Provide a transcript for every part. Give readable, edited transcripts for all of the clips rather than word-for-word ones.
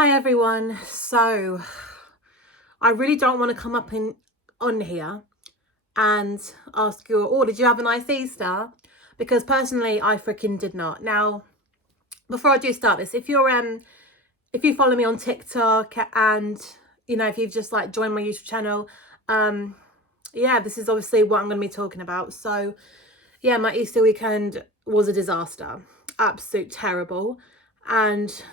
Hi everyone. So I really don't want to come up on here and ask you, oh, did you have a nice Easter? Because personally, I freaking did not. Now, before I do start this, if you follow me on TikTok and if you've just like joined my YouTube channel, yeah, this is obviously what I'm going to be talking about. So yeah, my Easter weekend was a disaster, absolute terrible, and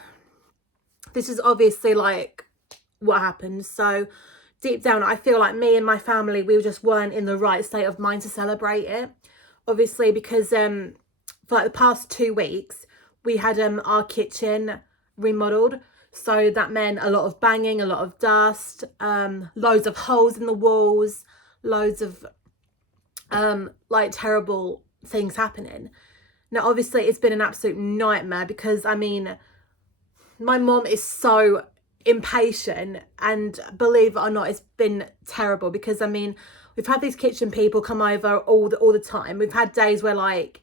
this is obviously like what happened. So deep down, I feel like me and my family, we just weren't in the right state of mind to celebrate it. Obviously, because for like the past 2 weeks, we had our kitchen remodeled. So that meant a lot of banging, a lot of dust, loads of holes in the walls, loads of like terrible things happening. Now, obviously, it's been an absolute nightmare because my mom is so impatient, and believe it or not, it's been terrible because we've had these kitchen people come over all the time. We've had days where like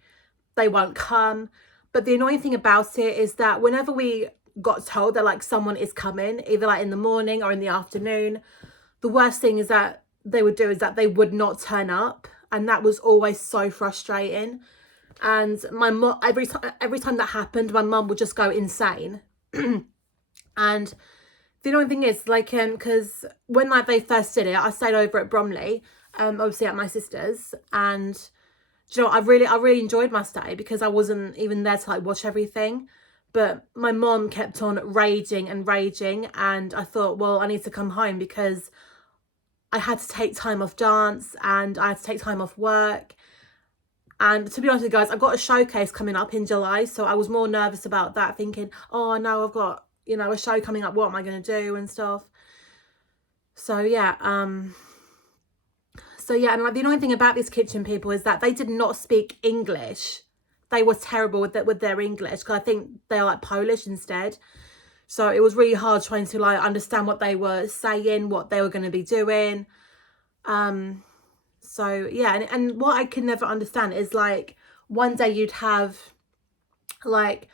they won't come, but the annoying thing about it is that whenever we got told that like someone is coming, either like in the morning or in the afternoon, the worst thing is that they would do is that they would not turn up, and that was always so frustrating. And my mom, every time that happened, my mum would just go insane. And the annoying thing is like because when like they first did it, I stayed over at Bromley, obviously at my sister's, and you know, I really enjoyed my stay because I wasn't even there to like watch everything. But my mom kept on raging and raging, and I thought, well, I need to come home because I had to take time off dance and I had to take time off work. And to be honest with you guys, I've got a showcase coming up in July, so I was more nervous about that, thinking, oh no, I've got, a show coming up, what am I going to do and stuff. So yeah, and like the annoying thing about these kitchen people is that they did not speak English. They were terrible with their English, because I think they're like Polish instead. So it was really hard trying to like understand what they were saying, what they were going to be doing. So yeah, and what I can never understand is like one day you'd have like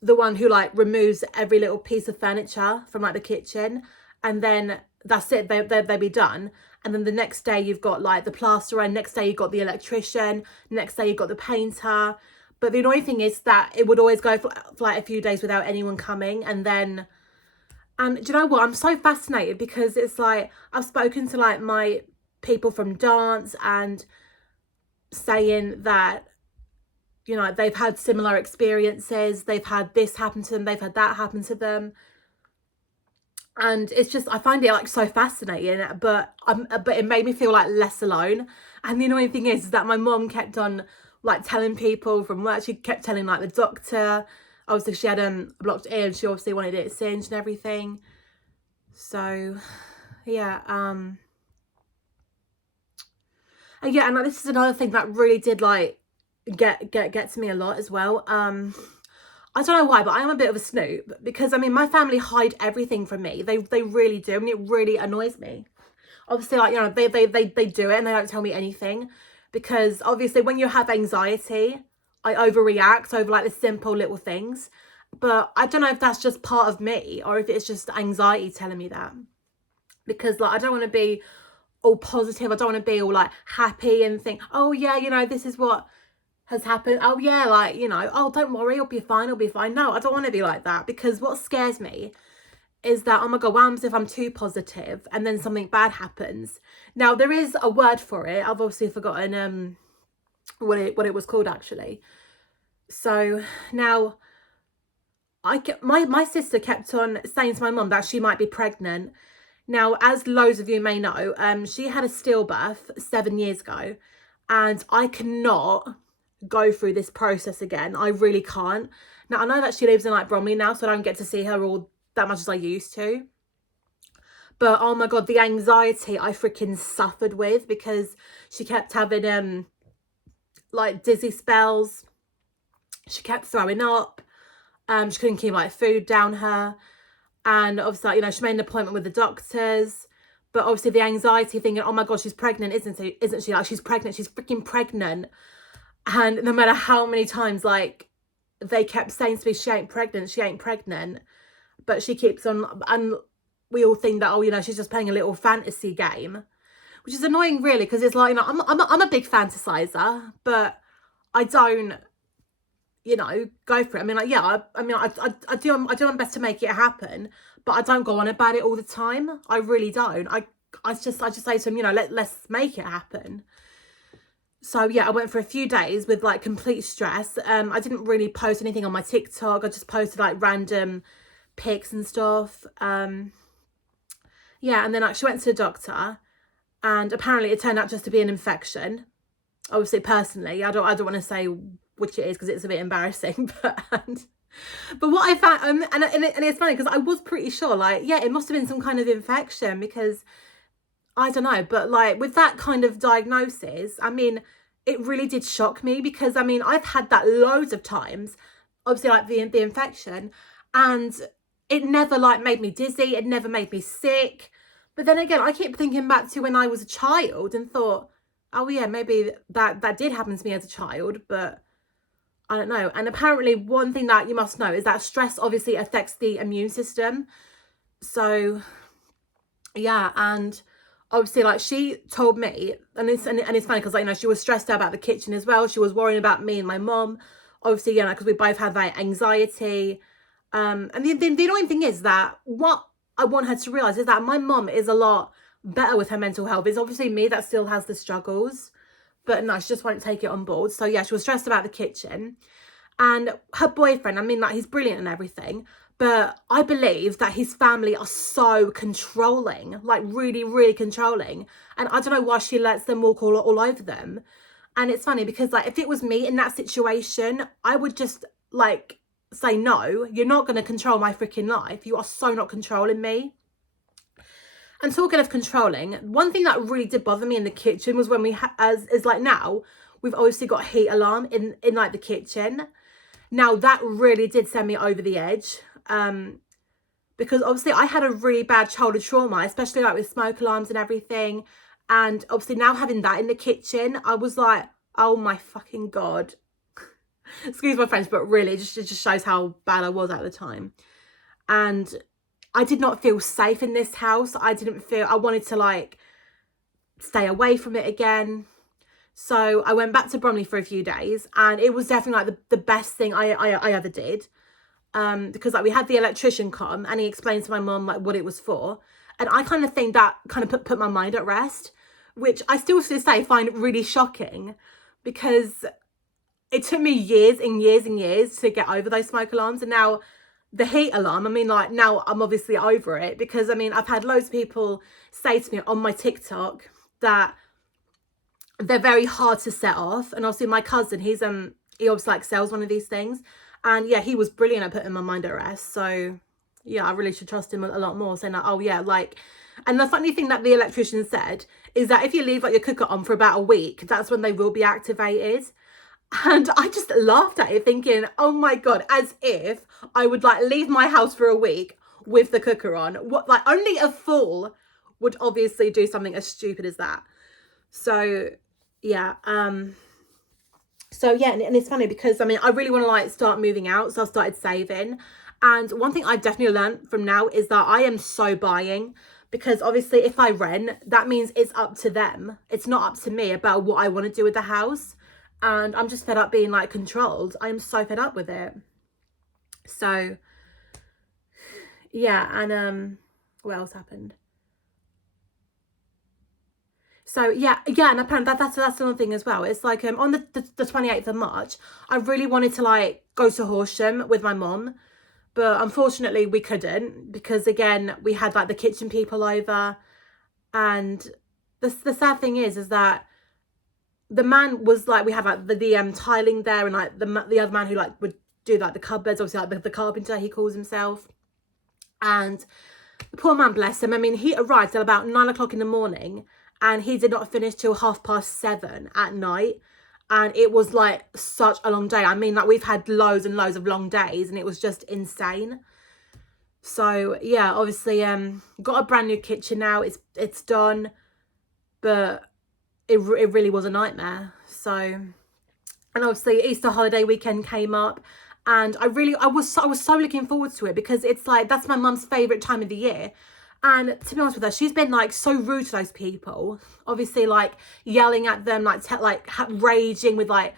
the one who like removes every little piece of furniture from like the kitchen, and then that's it, they be done. And then the next day you've got like the plasterer, next day you've got the electrician, next day you've got the painter. But the annoying thing is that it would always go for like a few days without anyone coming. And do you know what, I'm so fascinated because it's like I've spoken to like my people from dance and saying that they've had similar experiences, they've had this happen to them, they've had that happen to them, and it's just, I find it like so fascinating, but it made me feel like less alone. And the annoying thing is that my mom kept on like telling people from work, she kept telling like the doctor, obviously she had a blocked ear and she obviously wanted it singed and everything. So yeah, and yeah, and like, this is another thing that really did like get to me a lot as well. I don't know why, but I am a bit of a snoop because my family hide everything from me. They really do, and it really annoys me. Obviously, like they do it and they don't tell me anything, because obviously when you have anxiety, I overreact over like the simple little things. But I don't know if that's just part of me or if it's just anxiety telling me that, because like I don't want to be all positive. I don't want to be all like happy and think, oh yeah, this is what has happened. Oh yeah, like, oh, don't worry, it'll be fine, it'll be fine. No, I don't want to be like that, because what scares me is that, oh my God, what happens if I'm too positive and then something bad happens? Now, there is a word for it. I've obviously forgotten what it was called actually. So now my sister kept on saying to my mum that she might be pregnant. Now, as loads of you may know, she had a stillbirth 7 years ago, and I cannot go through this process again. I really can't. Now, I know that she lives in like Bromley now, so I don't get to see her all that much as I used to. But oh my God, the anxiety I freaking suffered with, because she kept having like dizzy spells. She kept throwing up. She couldn't keep like food down her. And obviously, she made an appointment with the doctors. But obviously the anxiety thinking, oh my God, she's pregnant, isn't she? Like, she's pregnant, she's freaking pregnant. And no matter how many times like they kept saying to me, she ain't pregnant, but she keeps on, and we all think that, oh, you know, she's just playing a little fantasy game, which is annoying really, because it's like, you know, I'm a big fantasizer, but I don't, you know, go for it. I mean, like, yeah, I do my best to make it happen, but I don't go on about it all the time. I really don't. I just say to him, you know, let's make it happen. So yeah, I went for a few days with like complete stress. I didn't really post anything on my TikTok. I just posted like random pics and stuff. Yeah, and then I actually went to the doctor, and apparently it turned out just to be an infection. Obviously, personally, I don't want to say which it is because it's a bit embarrassing, but what I found, and it's funny because I was pretty sure, like, yeah, it must have been some kind of infection, because I don't know, but like with that kind of diagnosis, I mean, it really did shock me, because I mean, I've had that loads of times, obviously, like the infection, and it never like made me dizzy, it never made me sick. But then again, I keep thinking back to when I was a child and thought, oh yeah, maybe that did happen to me as a child, but I don't know. And apparently one thing that you must know is that stress obviously affects the immune system. So yeah, and obviously, like, she told me, and it's funny because, like, you know, she was stressed out about the kitchen as well. She was worrying about me and my mom, obviously, yeah, because we both had that anxiety. And the annoying thing is that what I want her to realize is that my mom is a lot better with her mental health. It's obviously me that still has the struggles, but no, she just won't take it on board. So yeah, she was stressed about the kitchen, and her boyfriend, I mean, like, he's brilliant and everything, but I believe that his family are so controlling, like really, really controlling. And I don't know why she lets them walk all over them. And it's funny because, like, if it was me in that situation, I would just like say, no, you're not going to control my freaking life. You are so not controlling me. And talking of controlling, one thing that really did bother me in the kitchen was when we is like, now we've obviously got a heat alarm in like the kitchen. Now that really did send me over the edge, because obviously I had a really bad childhood trauma, especially like with smoke alarms and everything. And obviously now having that in the kitchen, I was like, oh my fucking God. Excuse my French, but really it just shows how bad I was at the time. And I did not feel safe in this house. I wanted to like stay away from it again. So I went back to Bromley for a few days, and it was definitely like the best thing I ever did. Because like we had the electrician come and he explained to my mum like what it was for. And I kind of think that kind of put my mind at rest, which I still to this day find really shocking, because it took me years and years and years to get over those smoke alarms. And now the heat alarm, I mean, like, now I'm obviously over it, because I mean, I've had loads of people say to me on my TikTok that they're very hard to set off. And obviously my cousin, he obviously like sells one of these things, and yeah, he was brilliant at putting my mind at rest. So yeah, I really should trust him a lot more, saying like, oh yeah, like, and the funny thing that the electrician said is that if you leave like your cooker on for about a week, that's when they will be activated. And I just laughed at it, thinking, oh my God, as if I would like leave my house for a week with the cooker on. What, like, only a fool would obviously do something as stupid as that. So yeah, so yeah, and it's funny because I mean, I really want to like start moving out, so I started saving. And one thing I've definitely learned from now is that I am so buying, because obviously if I rent, that means it's up to them. It's not up to me about what I want to do with the house. And I'm just fed up being like controlled. I am so fed up with it. So yeah, and what else happened? So yeah, and apparently that's another thing as well. It's like on the 28th of March, I really wanted to like go to Horsham with my mum, but unfortunately we couldn't, because again, we had like the kitchen people over. And the sad thing is that the man was like, we had like the tiling there, and like the other man who like would do like the cupboards, obviously like the carpenter, he calls himself. And the poor man, bless him, I mean, he arrived at about 9 o'clock in the morning, and he did not finish till 7:30 at night. And it was like such a long day. I mean, like, we've had loads and loads of long days, and it was just insane. So yeah, obviously got a brand new kitchen now. It's done, but it really was a nightmare. So, and obviously Easter holiday weekend came up, And I was so looking forward to it, because it's like, that's my mum's favourite time of the year. And to be honest with her, she's been like so rude to those people, obviously, like yelling at them, like raging with like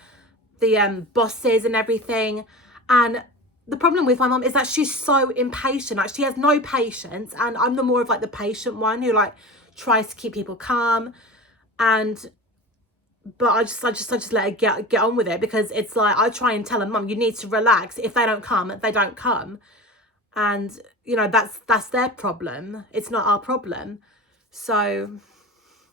the bosses and everything. And the problem with my mum is that she's so impatient. Like, she has no patience, and I'm the more of like the patient one who like tries to keep people calm. And but I just let her get on with it, because it's like, I try and tell her, Mum, you need to relax. If they don't come, they don't come. And, you know, that's their problem. It's not our problem. So,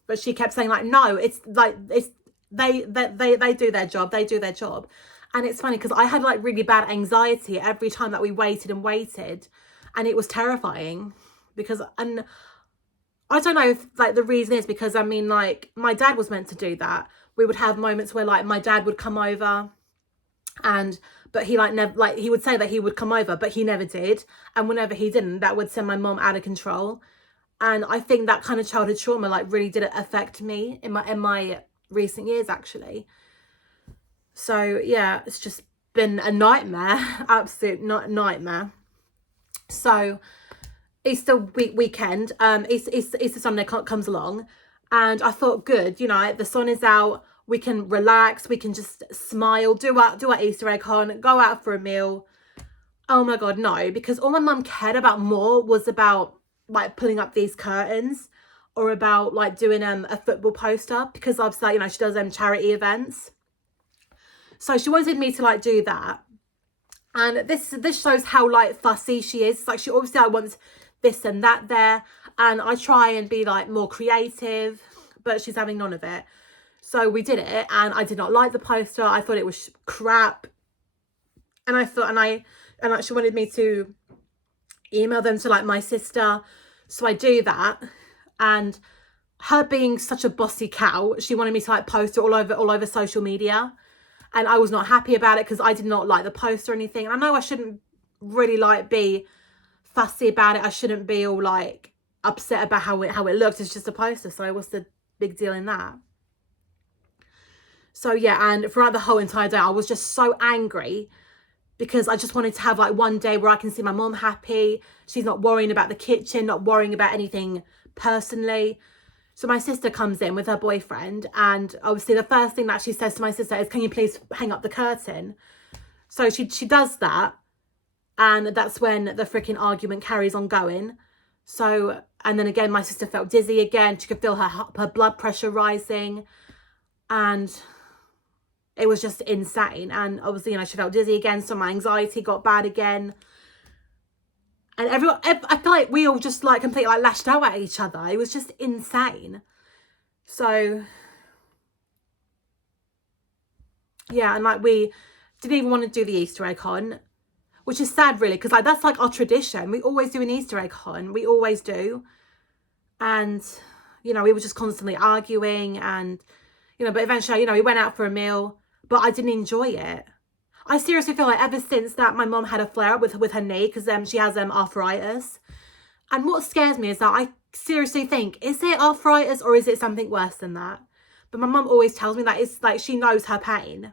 but she kept saying like, no, it's like, it's, they do their job. They do their job. And it's funny, because I had like really bad anxiety every time that we waited and waited. And it was terrifying, because, and I don't know if like the reason is because, I mean, like, my dad was meant to do that. We would have moments where like my dad would come over, and but he like never, like, he would say that he would come over, but he never did. And whenever he didn't, that would send my mom out of control. And I think that kind of childhood trauma like really did affect me in my recent years, actually. So yeah, it's just been a nightmare, absolute nightmare. So Easter weekend, Easter Sunday comes along, and I thought, good, you know, the sun is out, we can relax, we can just smile, do our Easter egg hunt, go out for a meal. Oh my God, no, because all my mum cared about more was about like pulling up these curtains, or about like doing a football poster, because obviously, like, you know, she does charity events. So she wanted me to like do that. And this shows how like fussy she is. It's like, she obviously like wants this and that there, and I try and be like more creative, but she's having none of it. So we did it, and I did not like the poster. I thought it was crap, and I thought, and she wanted me to email them to like my sister. So I do that, and her being such a bossy cow, she wanted me to like post it all over social media. And I was not happy about it, because I did not like the post or anything. And I know I shouldn't really like be fussy about it. I shouldn't be all like upset about how it looked. It's just a poster, so what's the big deal in that? So yeah, and throughout the whole entire day, I was just so angry, because I just wanted to have like one day where I can see my mom happy. She's not worrying about the kitchen, not worrying about anything personally. So my sister comes in with her boyfriend, and obviously the first thing that she says to my sister is, can you please hang up the curtain? So she does that, and that's when the freaking argument carries on going. So, and then again, my sister felt dizzy again. She could feel her blood pressure rising, and it was just insane. And obviously, you know, she felt dizzy again, so my anxiety got bad again. And everyone, I feel like we all just like completely like lashed out at each other. It was just insane. So yeah, and like we didn't even want to do the Easter egg hunt, which is sad really, because like that's like our tradition. We always do an Easter egg hunt. We always do. And, you know, we were just constantly arguing, and, you know, but eventually, you know, we went out for a meal, but I didn't enjoy it. I seriously feel like ever since that my mom had a flare up with her knee, because she has arthritis. And what scares me is that I seriously think, is it arthritis or is it something worse than that? But my mum always tells me that it's like she knows her pain.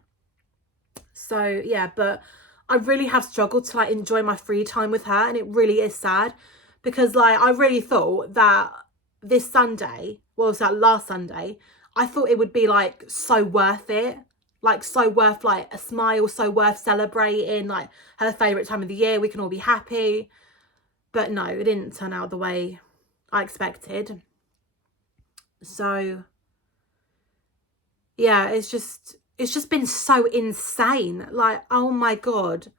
So yeah, but I really have struggled to like enjoy my free time with her, and it really is sad, because like I really thought that this Sunday, well, it was that last Sunday, I thought it would be like so worth it. Like so worth like a smile, so worth celebrating, like her favourite time of the year, we can all be happy. But no, it didn't turn out the way I expected. So yeah, it's just been so insane. Like, oh my God.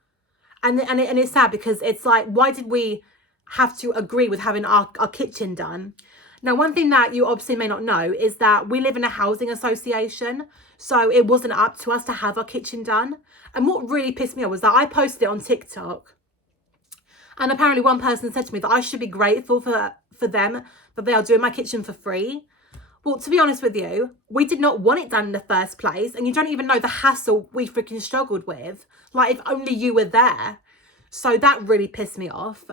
And it's sad, because it's like, why did we have to agree with having our kitchen done? Now, one thing that you obviously may not know is that we live in a housing association, so it wasn't up to us to have our kitchen done. And what really pissed me off was that I posted it on TikTok, and apparently one person said to me that I should be grateful for them, that they are doing my kitchen for free. Well, to be honest with you, we did not want it done in the first place, and you don't even know the hassle we freaking struggled with. Like, if only you were there. So that really pissed me off.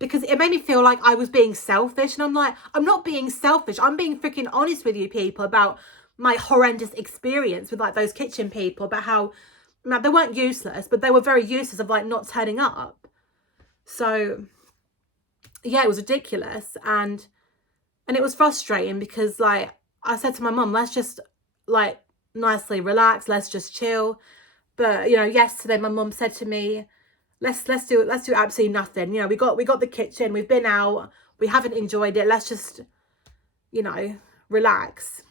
Because it made me feel like I was being selfish, and I'm like, I'm not being selfish. I'm being freaking honest with you people about my horrendous experience with like those kitchen people, about how Now, they weren't useless, but they were very useless of like not turning up. So yeah, it was ridiculous. And it was frustrating because like I said to my mum, let's just like nicely relax, let's just chill. But you know, yesterday my mum said to me, let's do absolutely nothing. You know, we got the kitchen, we've been out, we haven't enjoyed it, let's just, you know, relax.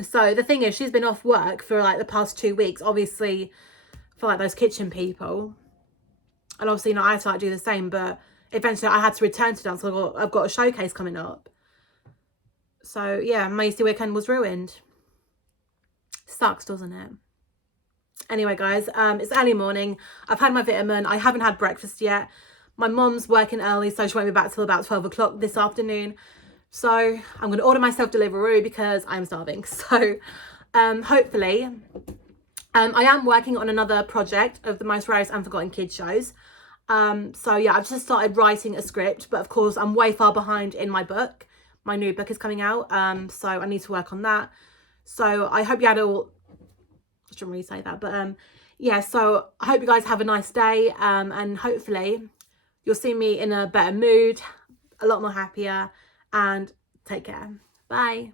So the thing is, she's been off work for like the past 2 weeks, obviously for like those kitchen people, and obviously, you know, I had to like do the same. But eventually I had to return to dance. I've got a showcase coming up. So yeah, my Easter weekend was ruined. Sucks, doesn't it? Anyway, guys, it's early morning. I've had my vitamin. I haven't had breakfast yet. My mum's working early, so she won't be back till about 12 o'clock this afternoon. So I'm going to order myself Deliveroo because I'm starving. So hopefully, I am working on another project of the Most Rarest and Forgotten Kids shows. So yeah, I've just started writing a script, but of course I'm way far behind in my book. My new book is coming out, so I need to work on that. So I hope you had all... I shouldn't really say that, but yeah, so I hope you guys have a nice day, and hopefully you'll see me in a better mood, a lot more happier, and take care. Bye.